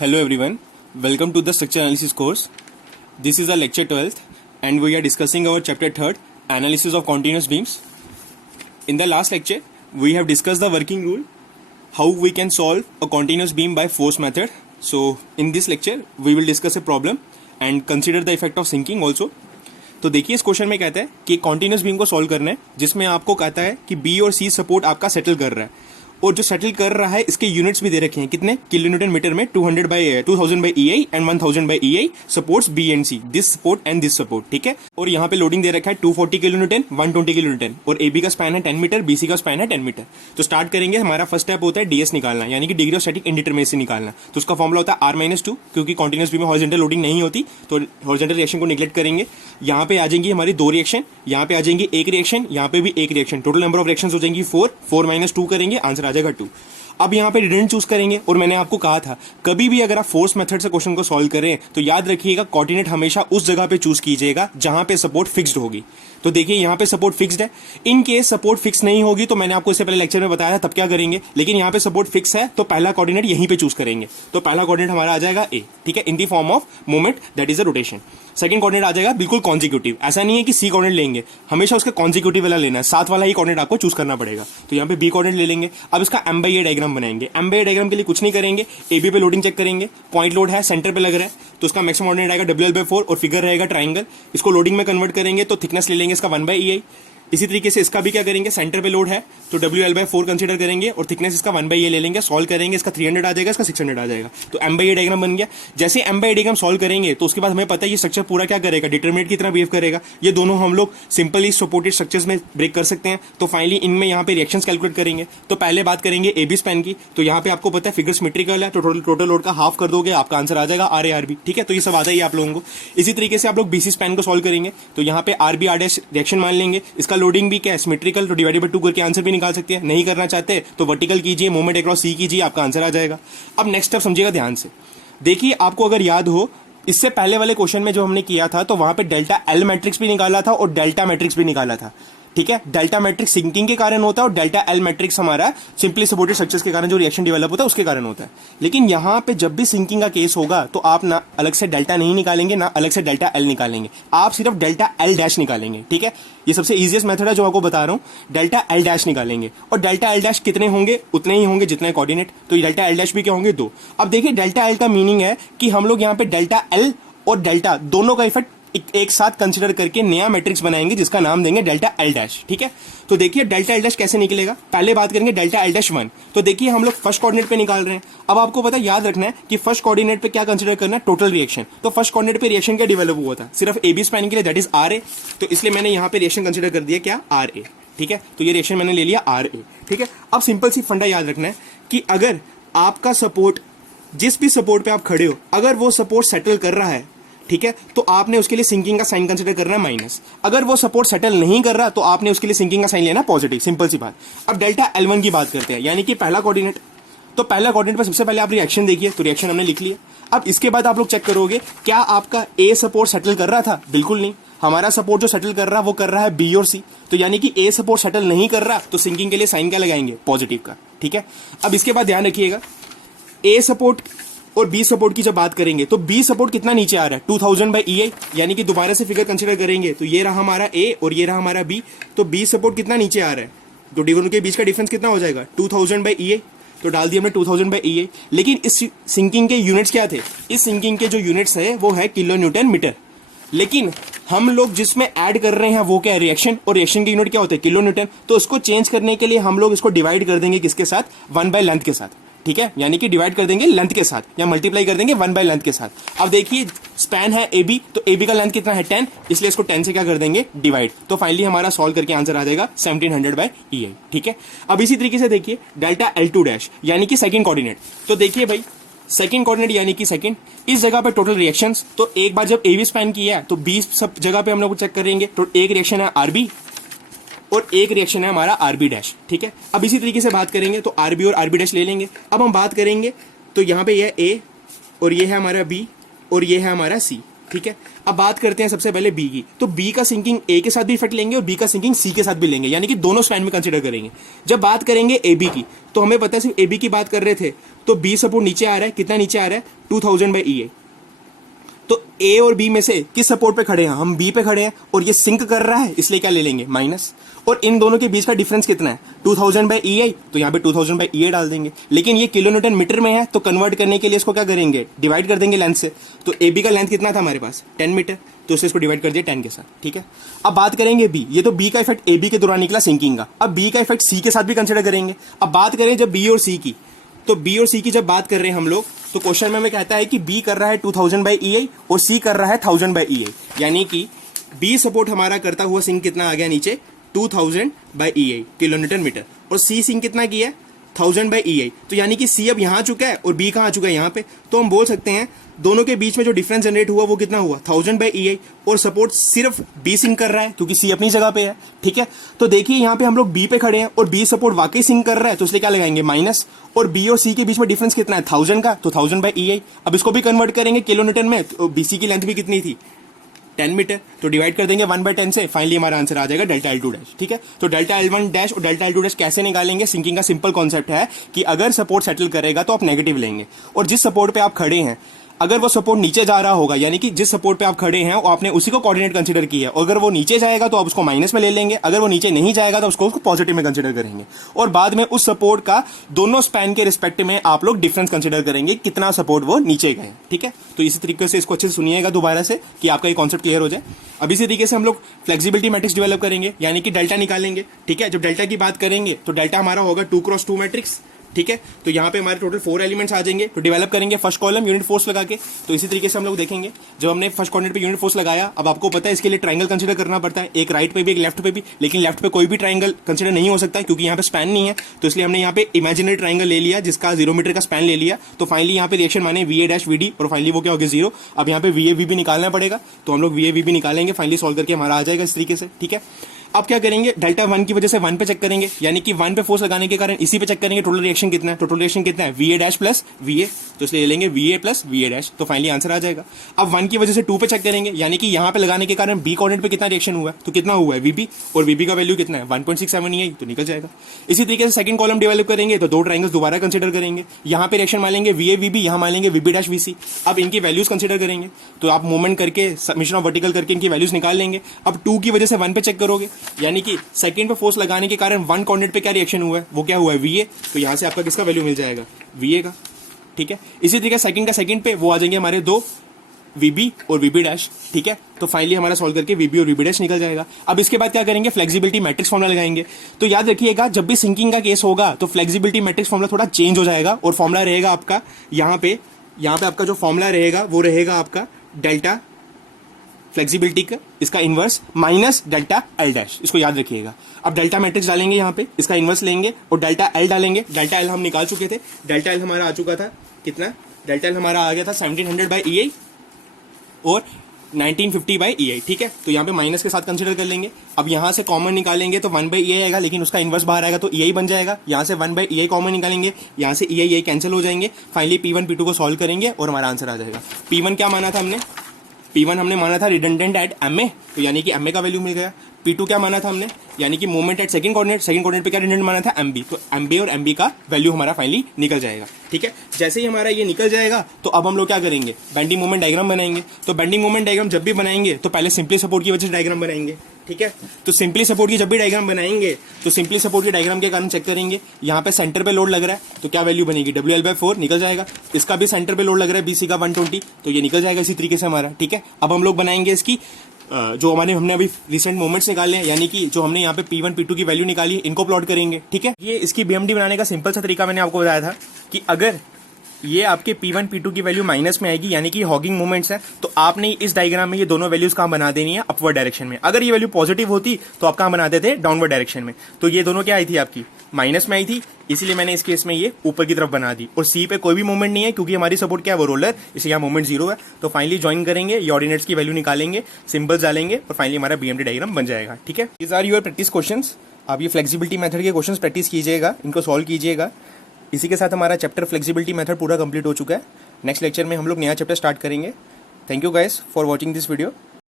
Hello everyone, welcome to the structure analysis course. This is our lecture 12th and we are discussing our chapter 3rd, analysis of continuous beams. In the last lecture, we have discussed the working rule, how we can solve a continuous beam by force method. So in this lecture, we will discuss a problem and consider the effect of sinking also. तो देखिए इस question में कहता है कि continuous beam को solve करना है जिसमें आपको कहता है कि बी और सी सपोर्ट आपका सेटल कर रहा है और जो सेटल कर रहा है इसके यूनिट्स भी दे रखे हैं कितने किलो न्यूटन मीटर में 2000 by EI and 1000 by EI supports B and C this support and this support ठीक है। और यहाँ पे लोडिंग दे रखा है 240 किलो न्यूटन 120 किलो न्यूटन और AB का स्पैन है 10 मीटर BC का स्पैन है 10 मीटर। तो स्टार्ट करेंगे, हमारा फर्स्ट स्टेप होता है DS निकालना यानी कि डिग्री ऑफ स्टैटिक इंडिटरमिनेसी निकालना। तो उसका फॉर्मुला होता है R-2 क्योंकि कॉन्टिन्यूस बीम में हॉरिजॉन्टल लोडिंग नहीं होती तो हॉरिजॉन्टल रिएक्शन को निगलेक्ट करेंगे। यहाँ पे आ जाएंगी हमारी दो रिएक्शन, यहाँ पे आ जाएंगी एक रिएक्शन, यहाँ पे भी एक reaction, total number of reactions हो जाएंगी 4 2 करेंगे, आंसर आ जाएगा 2। अब यहाँ पे रिडंडेंट चूज करेंगे और मैंने आपको कहा था कभी भी अगर आप फोर्स मेथड से क्वेश्चन को सॉल्व करें तो याद रखिएगा कोऑर्डिनेट हमेशा उस जगह पे चूज कीजिएगा जहां पे सपोर्ट फिक्स्ड होगी। तो देखिए यहाँ पे सपोर्ट फिक्स्ड है, इन केस सपोर्ट फिक्स नहीं होगी तो मैंने आपको इससे पहले लेक्चर में बताया था तब क्या करेंगे, लेकिन यहाँ पे सपोर्ट फिक्स है तो पहला कोऑर्डिनेट यहीं पे चूज करेंगे। तो पहला कोऑर्डिनेट हमारा आ जाएगा ए, ठीक है, in the form of moment that is a rotation. Second coordinate आ जाएगा बिल्कुल कॉन्जिक्यूटिव, ऐसा नहीं है कि सी कोऑर्डिनेट लेंगे, हमेशा उसका कॉन्जिक्यूटिव वाला लेना है, साथ वाला ही कोऑर्डिनेट आपको चूज करना पड़ेगा। तो यहाँ पे बी कोऑर्डिनेट ले लेंगे। अब इसका M/A डायग्राम बनाएंगे। M/A डायग्राम के लिए कुछ नहीं करेंगे, AB पे लोडिंग चेक करेंगे, पॉइंट लोड है सेंटर पे लग रहा है तो उसका मैक्सिमम कोऑर्डिनेट आएगा WL/4 और फिगर रहेगा ट्राइंगल। इसको लोडिंग में कन्वर्ट करेंगे तो थिकनेस ले लेंगे इसका 1/EI। इसी तरीके से इसका भी क्या करेंगे, सेंटर पे लोड है तो WL/4 कंसीडर करेंगे और थिकनेस इसका 1/A ले लेंगे, सॉल्व करेंगे, इसका 300 आ जाएगा, इसका 600 आ जाएगा। तो M/A डायग्राम बन गया। जैसे M/A डायग्राम सॉल्व करेंगे तो उसके बाद हमें पता है ये स्ट्रक्चर पूरा क्या करेगा, डिटरमिनेट की तरह बिहेव करेगा। ये दोनों हम लोग सिंपली सपोर्टेड स्ट्रक्चर्स में ब्रेक कर सकते हैं। तो फाइनली इनमें यहाँ पे रिएक्शंस कैलकुलेट करेंगे। तो पहले बात करेंगे AB स्पैन की। तो यहाँ पे आपको पता है फिगर सिमेट्रिकल है तो टोटल लोड का हाफ कर दोगे, आपका आंसर आ जाएगा RA/RB, ठीक है। तो ये सब आता ही आप लोगों को। इसी तरीके से आप लोग BC स्पैन को सॉल्व करेंगे तो यहाँ पे RB/R' रिएक्शन मान लेंगे, इसका लोडिंग भी क्या है सिमेट्रिकल तो डिवाइडेड बाय 2 करके आंसर भी निकाल सकते हैं। नहीं करना चाहते तो वर्टिकल कीजिए, मोमेंट अक्रॉस C कीजिए, आपका आंसर आ जाएगा। अब नेक्स्ट स्टेप समझिएगा ध्यान से। देखिए आपको अगर याद हो इससे पहले वाले क्वेश्चन में जो हमने किया था तो वहां पे डेल्टा L मैट्रिक्स भी निकाला था और डेल्टा मैट्रिक्स भी निकाला था, ठीक है। डेल्टा मैट्रिक्स सिंकिंग के कारण होता है और डेल्टा L मैट्रिक्स हमारा सिंपली सपोर्टेड स्ट्रक्चर्स के कारण जो रिएक्शन डेवलप होता है उसके कारण होता है। लेकिन यहां पे जब भी सिंकिंग का केस होगा तो आप ना अलग से डेल्टा नहीं निकालेंगे ना अलग से डेल्टा L निकालेंगे, आप सिर्फ डेल्टा L' निकालेंगे, ठीक है। ये सबसे इजीएस्ट मेथड है जो आपको बता रहा हूं, डेल्टा L' निकालेंगे और डेल्टा L' कितने होंगे, उतने ही होंगे जितने कोऑर्डिनेट। तो डेल्टा L' भी क्या होंगे, 2। अब देखिए डेल्टा L का मीनिंग है कि हम लोग यहाँ पे डेल्टा L और डेल्टा दोनों का इफेक्ट एक साथ कंसीडर करके नया मैट्रिक्स बनाएंगे जिसका नाम देंगे डेल्टा L', ठीक है। तो देखिए डेल्टा L' कैसे निकलेगा, पहले बात करेंगे डेल्टा L'1। तो देखिए हम लोग फर्स्ट कोऑर्डिनेट पे निकाल रहे हैं। अब आपको पता याद रखना है कि फर्स्ट कोऑर्डिनेट पे क्या कंसीडर करना है, टोटल रिएक्शन। तो फर्स्ट कोऑर्डिनेट पे रिएक्शन क्या डेवलप हुआ था, सिर्फ AB स्पैन के लिए दैट इज RA, तो इसलिए मैंने यहाँ पे रिएक्शन कंसीडर कर दिया क्या, RA, ठीक है। तो ये रिएक्शन मैंने ले लिया RA, ठीक है। अब सिंपल सी फंडा याद रखना है कि अगर आपका सपोर्ट जिस भी सपोर्ट पे आप खड़े हो अगर वो सपोर्ट सेटल कर रहा है, ठीक है, तो आपने उसके लिए सिंकिंग का साइन कंसीडर करना है माइनस। अगर वो सपोर्ट सेटल नहीं कर रहा तो आपने उसके लिए सिंकिंग का साइन लेना पॉजिटिव, सिंपल सी बात। अब डेल्टा L1 की बात करते हैं यानी कि पहला कोऑर्डिनेट। तो पहला कोऑर्डिनेट पर सबसे पहले आप रिएक्शन देखिए, तो रिएक्शन हमने लिख लिया। अब इसके बाद आप लोग चेक करोगे क्या आपका A सपोर्ट सेटल कर रहा था, बिल्कुल नहीं। हमारा सपोर्ट जो सेटल कर रहा है वो कर रहा है B और C, तो यानी कि A सपोर्ट सेटल नहीं कर रहा तो सिंकिंग के लिए साइन क्या लगाएंगे, पॉजिटिव का, ठीक है। अब इसके बाद ध्यान रखिएगा A सपोर्ट और B सपोर्ट की जब बात करेंगे तो B सपोर्ट कितना नीचे आ रहा है, 2000 बाई EI, यानी कि दोबारा से फिगर कंसीडर करेंगे तो ये रहा हमारा A और ये रहा हमारा B। तो B सपोर्ट कितना नीचे आ रहा है तो दोनों के बीच का डिफरेंस कितना हो जाएगा, 2000 बाई EI। तो डाल दिया हमने 2000 बाई EI। लेकिन इस सिंकिंग के यूनिट्स क्या थे, इस सिंकिंग के जो यूनिट्स है वो है किलो न्यूटन मीटर। लेकिन हम लोग जिसमें ऐड कर रहे हैं वो क्या है, रिएक्शन, और रिएक्शन की यूनिट क्या होता है, किलो न्यूटन। तो उसको चेंज करने के लिए हम लोग इसको डिवाइड कर देंगे किसके साथ, 1 बाय लेंथ के साथ, ठीक है। यानी कि डिवाइड कर देंगे लेंथ के साथ या मल्टीप्लाई कर देंगे 1 बाय लेंथ के साथ। अब देखिए स्पैन है AB, तो AB का लेंथ कितना है 10, इसलिए इसको 10 से क्या कर देंगे, डिवाइड। तो फाइनली हमारा सॉल्व करके आंसर आ जाएगा 1700 बाय EI, ठीक है। अब इसी तरीके से देखिए डेल्टा L2' यानी कि सेकंड कोऑर्डिनेट। तो देखिए भाई सेकंड कोऑर्डिनेट यानी कि सेकंड, इस जगह पे टोटल रिएक्शंस। तो एक बार जब AB स्पैन किया है तो B सब जगह पे हम लोग चेक करेंगे तो एक रिएक्शन है RB और एक रिएक्शन है हमारा RB', ठीक है। अब इसी तरीके से बात करेंगे तो RB और RB' ले लेंगे। अब हम बात करेंगे तो यहाँ पे ये A और ये है हमारा B और ये है हमारा C, ठीक है। अब बात करते हैं सबसे पहले बी की। तो बी का सिंकिंग ए के साथ भी इफेक्ट लेंगे और बी का सिंकिंग सी के साथ भी लेंगे, यानी कि दोनों स्पैन में कंसिडर करेंगे। जब बात करेंगे ए बी की, तो हमें पता है सिर्फ ए बी की बात कर रहे थे, तो बी सपोर्ट नीचे आ रहा है, कितना नीचे आ रहा है 2000 बाई ई ए। तो ए और बी में से किस सपोर्ट पे खड़े हैं, हम बी पे खड़े हैं और ये सिंक कर रहा है, इसलिए क्या ले लेंगे माइनस। और इन दोनों के बीच का डिफरेंस कितना है 2000 बाई ई आई, तो यहाँ पे 2000 बाई ई आई डाल देंगे। लेकिन ये किलो न्यूटन मीटर में है, तो कन्वर्ट करने के लिए इसको क्या करेंगे, डिवाइड कर देंगे लेंथ से। तो ए बी का लेंथ कितना था हमारे पास 10 मीटर, तो उससे इसको डिवाइड कर दिया 10 के साथ, ठीक है। अब बात करेंगे बी, ये तो बी का इफेक्ट ए बी के दौरान निकला सिंकिंग का। अब बी का इफेक्ट सी के साथ भी कंसिडर करेंगे। अब बात करें जब बी और सी की, तो बी और सी की जब बात कर रहे हैं हम लोग, तो क्वेश्चन में हमें कहता है कि बी कर रहा है 2000 बाई ई आई और सी कर रहा है 1000 बाई ई आई, यानी कि बी सपोर्ट हमारा करता हुआ सिंक कितना आ गया नीचे 2000 by E I kilo newton metre, और सी सिंक कितना किया 1000 बाई ई आई। तो यानी कि सी अब यहाँ आ चुका है और बी कहाँ आ चुका है यहाँ पे। तो हम बोल सकते हैं दोनों के बीच में जो डिफरेंस जनरेट हुआ वो कितना हुआ 1000 बाई ई आई, और सपोर्ट सिर्फ बी सिंक कर रहा है क्योंकि सी अपनी जगह पे है, ठीक है। तो देखिए यहाँ पे हम लोग बी पे खड़े हैं और बी सपोर्ट वाकई सिंक कर रहा है, तो इसलिए क्या लगाएंगे माइनस। और बी और सी के बीच में डिफरेंस कितना है 1000 का, तो 1000 बाई ई आई। अब इसको भी कन्वर्ट करेंगे किलो न्यूटन में, तो बी सी की लेंथ भी कितनी थी 10 मीटर, तो डिवाइड कर देंगे 1/10 से, फाइनली हमारा आंसर आ जाएगा डेल्टा L2 डैश, ठीक है। तो डेल्टा L1 डैश और डेल्टा L2 डैश कैसे निकालेंगे, सिंकिंग का सिंपल कॉन्सेप्ट है कि अगर सपोर्ट सेटल करेगा तो आप नेगेटिव लेंगे, और जिस सपोर्ट पे आप खड़े हैं अगर वो सपोर्ट नीचे जा रहा होगा, यानी कि जिस सपोर्ट पे आप खड़े हैं वो आपने उसी को कोऑर्डिनेट कंसीडर किया है, और अगर वो नीचे जाएगा तो आप उसको माइनस में ले लेंगे, अगर वो नीचे नहीं जाएगा तो उसको पॉजिटिव में कंसीडर करेंगे, और बाद में उस सपोर्ट का दोनों स्पैन के रिस्पेक्ट में आप लोग डिफरेंस कंसीडर करेंगे कितना सपोर्ट वो नीचे गए, ठीक है। तो इसी तरीके से इसको अच्छे से सुनिएगा दोबारा से कि आपका ये कॉन्सेप्ट क्लियर हो जाए। अब इसी तरीके से हम लोग फ्लेक्सिबिलिटी मैट्रिक्स डेवलप करेंगे, यानी कि डेल्टा निकालेंगे, ठीक है। जब डेल्टा की बात करेंगे तो डेल्टा हमारा होगा 2x2 मैट्रिक्स, ठीक है। तो यहाँ पे हमारे टोटल 4 एलिमेंट्स आ जाएंगे, तो डेवलप करेंगे फर्स्ट कॉलम यूनिट फोर्स लगा के। तो इसी तरीके से हम लोग देखेंगे जब हमने फर्स्ट कोऑर्डिनेट पे यूनिट फोर्स लगाया, अब आपको पता है इसके लिए ट्रायंगल कंसीडर करना पड़ता है, एक राइट पे भी एक लेफ्ट पे भी, लेकिन लेफ्ट पे कोई भी ट्रायंगल कंसीडर नहीं हो सकता क्योंकि यहाँ पे स्पैन नहीं है, तो इसलिए हमने यहाँ पे इमेजिनरी ट्रायंगल ले लिया जिसका 0 मीटर का स्पैन ले लिया। तो फाइनली यहाँ पे रिएक्शन माने V A dash V D, और फाइनली वो क्या हो गया 0। अब यहाँ पे वी ए वी भी निकालना पड़ेगा, तो हम लोग वी ए वी भी निकालेंगे, फाइनली सॉल्व करके हमारा आ जाएगा इस तरीके से, ठीक है। अब क्या करेंगे, डेल्टा 1 की वजह से 1 पे चेक करेंगे, यानी कि 1 पे फोर्स लगाने के कारण इसी पे चेक करेंगे टोटल रिएक्शन कितना है। टोटल रिएक्शन कितना है we A dash plus V A, तो इसलिए ले लेंगे V A plus we A dash, तो फाइनली आंसर आ जाएगा। अब 1 की वजह से 2 पे चेक करेंगे, यानी कि यहाँ पे लगाने के कारण बी कोऑर्डिनेट पे कितना रिएक्शन हुआ है, तो कितना हुआ है वीबी, और वीबी का वैल्यू कितना है 1.67 ही है, तो निकल जाएगा। इसी तरीके से सेकंड कॉलम डेवलप करेंगे, तो दो ट्रायंगल्स दोबारा कंसीडर करेंगे, यहाँ पे रिएक्शन मानेंगे वी ए वीबी, यहाँ मानेंगे वीबी डैश वी सी। अब इनकी वैल्यूज कंसीडर करेंगे, तो आप मूवमेंट करके सबमिशन ऑफ वर्टिकल करके इनकी वैल्यूज निकाल लेंगे। अब 2 की वजह से 1 पे चेक करोगे, यानी कि सेकंड पे फोर्स लगाने के कारण 1 कोऑर्डिनेट पे क्या रिएक्शन हुआ है, वो क्या हुआ है वी ए, तो यहां से आपका किसका वैल्यू मिल जाएगा वी ए का, ठीक है। इसी तरीके सेकंड का सेकंड पे वो आ जाएंगे हमारे दो वीबी और वीबी डैश, ठीक है। तो फाइनली हमारा सॉल्व करके वीबी और वीबी डैश निकल जाएगा। अब इसके बाद क्या करेंगे, फ्लेक्सिबिलिटी मैट्रिक्स फॉर्मुला लगाएंगे। तो याद रखिएगा जब भी सिंकिंग का केस होगा तो फ्लेक्सिबिलिटी मैट्रिक्स फॉर्मुला थोड़ा चेंज हो जाएगा, और फॉर्मुला रहेगा आपका यहाँ पे आपका जो फॉर्मुला रहेगा वो रहेगा आपका डेल्टा फ्लेक्सिबिलिटी का इसका inverse minus delta L dash, इसको याद रखिएगा। अब डेल्टा मैट्रिक्स डालेंगे यहाँ पे, इसका इनवर्स लेंगे और डेल्टा एल डालेंगे। डेल्टा एल हम निकाल चुके थे, डेल्टा एल हमारा आ चुका था कितना, डेल्टा एल हमारा आ गया था 1700 बाई ई आई और 1950 बाई ई आई, ठीक है। तो यहाँ पे माइनस के साथ कंसीडर कर लेंगे। अब यहाँ से कॉमन निकालेंगे तो 1 बाई ई आई आएगा, लेकिन उसका इनवर्स बाहर आएगा तो ई आई बन जाएगा। यहाँ से 1 बाई ई आई कॉमन निकालेंगे, यहाँ से ई आई कैंसिल हो जाएंगे। फाइनली P1 P2 को सॉल्व करेंगे और हमारा आंसर आ जाएगा। P1 क्या माना था हमने, P1 हमने माना था रिडंडेंट एट एम ए, तो यानी कि एम ए का वैल्यू मिल गया। P2 क्या माना था हमने, यानी कि मूवमेंट एट सेकंड कोऑर्डिनेट पे क्या रिडंडेंट माना था एम बी, तो एम बी और एम बी का वैल्यू हमारा फाइनली निकल जाएगा, ठीक है। जैसे ही हमारा ये निकल जाएगा तो अब हम लोग क्या करेंगे, बेंडिंग मोमेंट डायग्राम बनाएंगे। तो बेंडिंग मोमेंट डायग्राम जब भी बनाएंगे तो पहले सिंपली सपोर्ट की वजह से डायग्राम बनाएंगे, ठीक है। तो सिंपली सपोर्ट की जब भी डायग्राम बनाएंगे तो सिंपली सपोर्ट के डायग्राम के कारण चेक करेंगे, यहाँ पे सेंटर पे लोड लग रहा है तो क्या वैल्यू बनेगी WL/4 निकल जाएगा। इसका भी सेंटर पे लोड लग रहा है BC का 120, तो ये निकल जाएगा इसी तरीके से हमारा, ठीक है। अब हम लोग बनाएंगे इसकी जो हमने अभी रिसेंट मोमेंट्स निकाले हैं, यानी कि जो हमने यहाँ पे P1 P2 की वैल्यू निकाली है, इनको प्लॉट करेंगे, ठीक है। ये इसकी BMD बनाने का सिंपल सा तरीका मैंने आपको बताया था कि अगर ये आपके P1 P2 की वैल्यू माइनस में आएगी, यानी कि हॉगिंग मूवमेंट्स है, तो आपने इस डायग्राम में ये दोनों वैल्यूज कहाँ बना देनी है, अपवर्ड डायरेक्शन में। अगर ये वैल्यू पॉजिटिव होती तो आप कहाँ बनाते थे, डाउनवर्ड डायरेक्शन में। तो ये दोनों क्या आई थी आपकी, माइनस में आई थी, इसीलिए मैंने इस केस में ये ऊपर की तरफ बना दी। और सी पे कोई भी मूवमेंट नहीं है क्योंकि हमारी सपोर्ट क्या है, वो रोलर, इसलिए यहाँ मूवमेंट 0 है। तो फाइनली ज्वाइन करेंगे, ये ऑर्डिनेट्स की वैल्यू निकालेंगे, सिंबल्स डालेंगे और फाइनली हमारा BMD डायग्राम बन जाएगा, ठीक है। These are your practice questions. आप ये फ्लेक्सिबिलिटी मेथड के क्वेश्चंस प्रैक्टिस कीजिएगा, इनको सॉल्व कीजिएगा। इसी के साथ हमारा चैप्टर फ्लेक्सिबिलिटी मेथड पूरा कंप्लीट हो चुका है। नेक्स्ट लेक्चर में हम लोग नया चैप्टर स्टार्ट करेंगे, Thank you guys for watching this video.